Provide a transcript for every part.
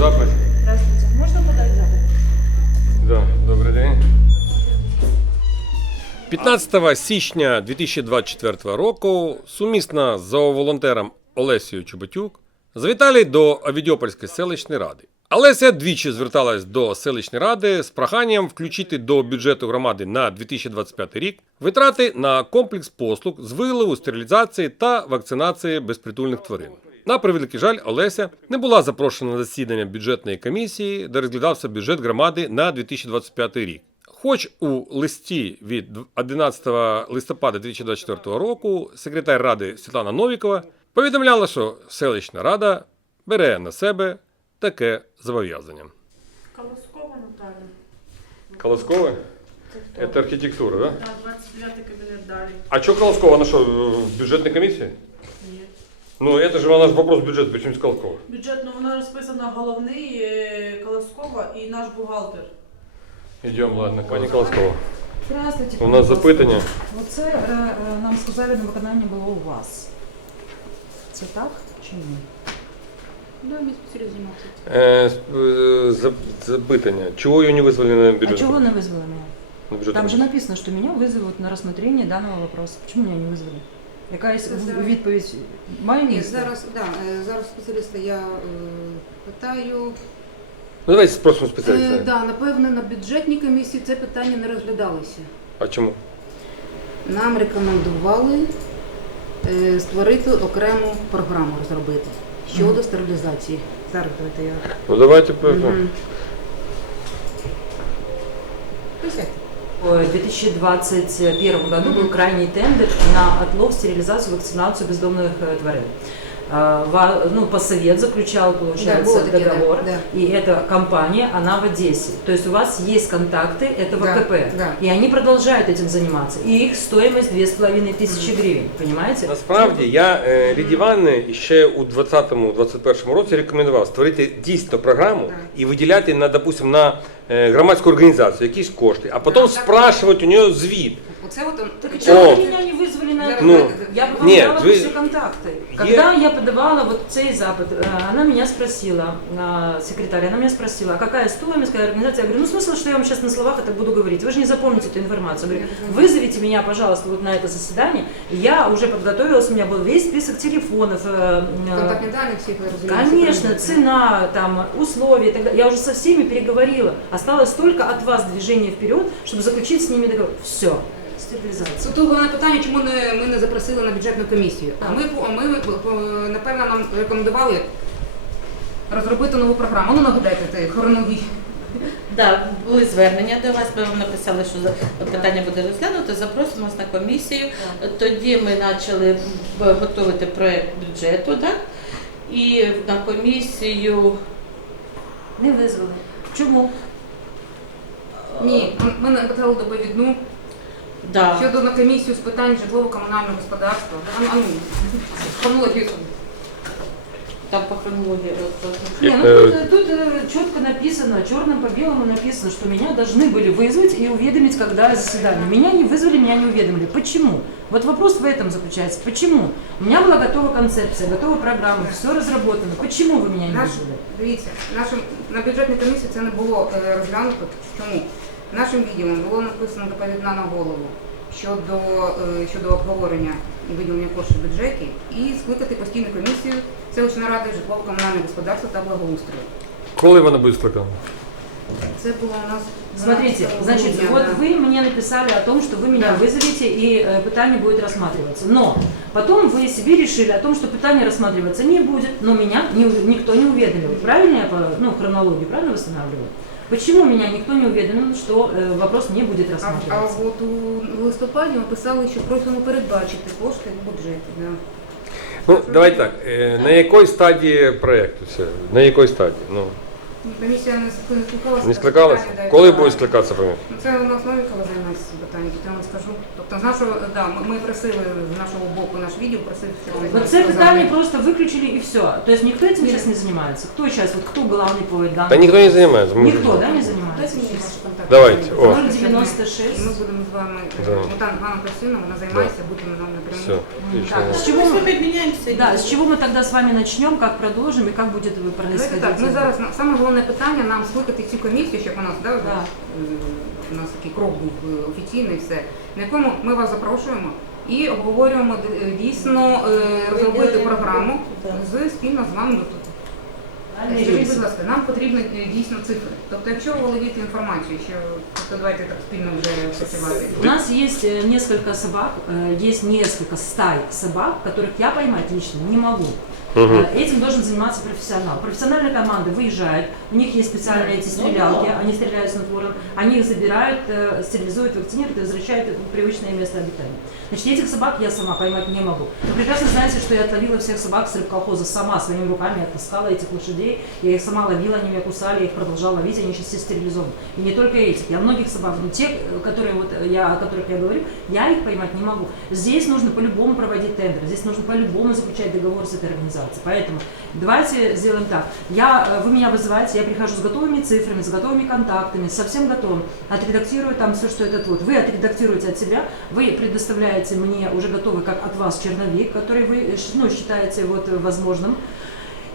запит. Здравствуйте. Можно подать запит? Да, добрий день. 15 січня 2024 року сумісно з зооволонтером Олесією Чубатюк завітали до Авідьопольської селищної ради. Олеся двічі зверталась до селищної ради з проханням включити до бюджету громади на 2025 рік витрати на комплекс послуг з вилову, стерилізації та вакцинації безпритульних тварин. На превеликий жаль, Олеся не була запрошена на засідання бюджетної комісії, де розглядався бюджет громади на 2025 рік. Хоч у листі від 11 листопада 2024 року секретар ради Світлана Новікова повідомляла, що селищна рада бере на себе таке зобов'язання. Колоскова Наталья. Колоскова? Це архітектура, да? Да, 29 кабинет дали. А що Колоскова? Вона що, в бюджетній комісії? Ні. Ну, це ж вона ж вопрос бюджету, причому з Колоскова. Бюджет, ну вона розписана головний е, Колоскова і наш бухгалтер. Йдемо, ладно, пані Колоскова. Здравствуйте. У пане нас Колоскова. запитання. Оце е, е, нам сказали, на виконання було у вас. Це так чи ні? Да, ми спеціалізуємо це. Е, сп- е, за- запитання. Чого її не визвали на бюджет? А чего не вызвали меня? На бюджет Там же написано, что меня вызовут на рассмотрение данного вопроса. Почему меня не вызвали? Якась зараз- відповідь має Ні, місце? зараз, да, е, зараз спеціаліста я е, питаю. Ну, давайте спросимо Е, спеціаліста. да, напевне, на бюджетній комісії це питання не розглядалося. А чому? Нам рекомендували е, створити окрему програму розробити щодо стерилізації. Зараз давайте я. Ну давайте Мгм. Присядьте. В 2021 году был крайний тендер на отлов, стерилизацию, вакцинацию бездомных э, тварин. А, ва- Ну, Посовет заключал, Да, получается, было таки, да, договор, да. и эта компания, она в Одессе. То есть у вас есть контакты этого Да, КП, да. и они продолжают этим заниматься. И их стоимость 2500 гривен, понимаете? Насправді я е, Ліді Івановні ще у 2020-2021 році рекомендував створити дійсно програму Так. і виділяти на, допустим, на е, громадську організацію якісь кошти, а потім Так, так. спрашувати у нього звіт. Оце от он- Так О. чего вы меня не вызвали на это? Ну, я бы вам нет, дала вы- все контакты. Когда я подавала вот цей запад, э, она меня спросила, э, секретарь, она меня спросила, а какая стоимость, какая организация? Я говорю, ну смысл, что я вам сейчас на словах это буду говорить, вы же не запомните эту информацию. Я говорю, вызовите меня, пожалуйста, вот на это заседание. И я уже подготовилась, у меня был весь список телефонов, э, э, контактні дані всіх розумієте. Конечно, цена, там, условия и так далее. Я уже со всеми переговорила. Осталось только от вас движение вперед, чтобы заключить с ними договор. Все. Тут головне питання, чому не, ми не запросили на бюджетну комісію. А ми, ми, напевно, нам рекомендували розробити нову програму. Ну, нагадайте, це хронологію. Да, були звернення до вас. Ми вам написали, що питання буде розглянуто. Запросимо вас на комісію. Тоді ми почали готувати проект бюджету, так? І на комісію Не визвали. Чому? Ні, ми- ми написали доповідну да, щодо на комісію з питань житлово-комунального господарства. А, ну, а ну, хронологію. там по хронології. от, Не, ну Э, тут, тут э, четко написано, черным по белому написано, что меня должны были вызвать и уведомить, когда заседание. Меня не вызвали, меня не уведомили. Почему? Вот вопрос в этом заключается. Почему? У меня была готова концепция, готова программа, все разработано. Почему вы меня не Наш, вызвали? дивіться, нашим, на бюджетній комісії це не було е, розглянуто. Чому? Нашим відділом було написано доповідна на голову щодо, е, щодо обговорення і виділення коштів в бюджеті і скликати постійну комісію селищної ради житлово-комунального господарства та благоустрою. Коли вона буде скликана? Це було у нас Смотрите, 12 значит, грудня, вот да. вы мне написали о том, что вы меня Да. вызовете и э, пытание будет рассматриваться. Но потом вы себе решили о том, что пытание рассматриваться не будет, но меня не у- никто не уведомил. Правильно я по ну, хронологию правильно восстанавливаю? Почему меня никто не уведомил, что э, вопрос не будет А, а рассматриваться? от у листопаді ми писали, що просимо передбачити кошти в бюджеті. Да. Ну, давайте так. е, На якій стадії проєкту це? На якій стадії? Ну, Комісія не ск- не скликалася. Не скликалася? Питання, да, Коли яка- будуть скликатися комісія? Ну, Це у нас новікова займається цим питанням, то я вам скажу. Тобто з нашого, да, ми, ми просили з нашого боку, наш відділ просив, що вони Вот це питання просто выключили и все. То есть никто этим сейчас не занимается. Кто сейчас, вот кто главный по данным? Та ніхто не займається. ми Никто, ж- да, не Дайте Давайте, о. І 096. ми будемо з вами, Да. ну там Ганна Костюна, вона займається, будемо нам напряму. Все, отлично. Так, с Ми чего з мы, вами обміняємося. да, с чего мы тогда с вами начнем, как продолжим и как будет Давайте происходить? так, ми зараз саме головне питання нам скликати цю комісію, щоб у нас да, Да. е, у нас такий крок був е, офіційний, все на якому ми вас запрошуємо і обговорюємо д- дійсно е, розробити програму з спільно з вами. Скажіть, Юрій? будь ласка, нам потрібно е, дійсно цифри. Тобто, якщо ви володієте інформацією, що тобто давайте так спільно вже працювати. У нас есть э, несколько собак, э, есть несколько стай собак, которых я поймать лично не могу. Э, Этим должен заниматься профессионал. Профессиональная команда выезжает, у них есть специальные эти стрелялки, они стреляют снотвором, они их забирают, э, стерилизуют, вакцинируют и возвращают их в привычное место обитания. Значит, этих собак я сама поймать не могу. Вы прекрасно знаете, что я отловила всех собак с рыбколхоза сама, своими руками оттаскала этих лошадей, я их сама ловила, они меня кусали, я их продолжала ловить, они сейчас все стерилизованы. И не только этих, я многих собак, но те, э, которые вот я, о которых я говорю, я их поймать не могу. Здесь нужно по-любому проводить тендер, здесь нужно по-любому заключать договор с этой организацией. Поэтому давайте сделаем так. Я, э, вы меня вызываете, я прихожу с готовыми цифрами, с готовыми контактами, со всем готовым. Отредактирую там все, что этот вот. Вы отредактируете от себя, вы предоставляете мне уже готовый, как от вас, черновик, который вы э, ш- ну, считаете вот э, возможным.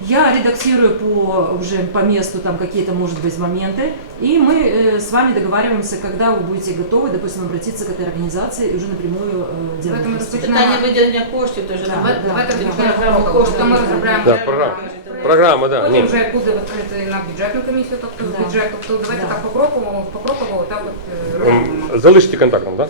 Я редактирую по уже по месту там какие-то, может быть, моменты, и мы э, с вами договариваемся, когда вы будете готовы, допустим, обратиться к этой организации и уже напрямую э, делать. Поэтому это. это Питання виділення коштів теж Да. нам Давайте, давайте да. відкриємо Програму програму. коштів. Тобто ми розробляємо Да, програма. Програма, да. Потім Ні. вже буде відкрити на бюджетну комісію, тобто в Да. бюджет. Тобто давайте Да. так покроково, покроково так от е, М, робимо. Залишите контакт нам, да?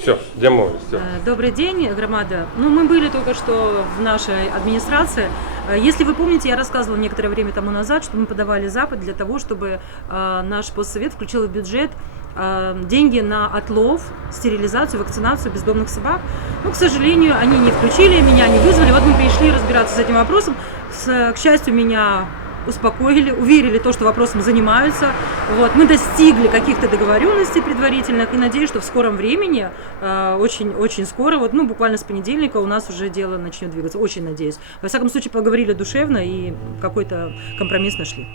Все, домовились. Все. Э, Добрый день, громада. Ну, мы были только что в нашей администрации. Э, Если вы помните, я рассказывала некоторое время тому назад, что мы подавали запад для того, чтобы э, наш постсовет включил в бюджет э, деньги на отлов, стерилизацию, вакцинацию бездомных собак. Но, к сожалению, они не включили, меня не вызвали. Вот мы пришли разбираться с этим вопросом. С, к счастью, меня успокоили, уверили то, что вопросом занимаются. Вот, мы достигли каких-то договоренностей предварительных и надеюсь, что в скором времени, э, очень, очень скоро, вот, ну, буквально с понедельника у нас уже дело начнет двигаться. Очень надеюсь. Во всяком случае, поговорили душевно и какой-то компромисс нашли.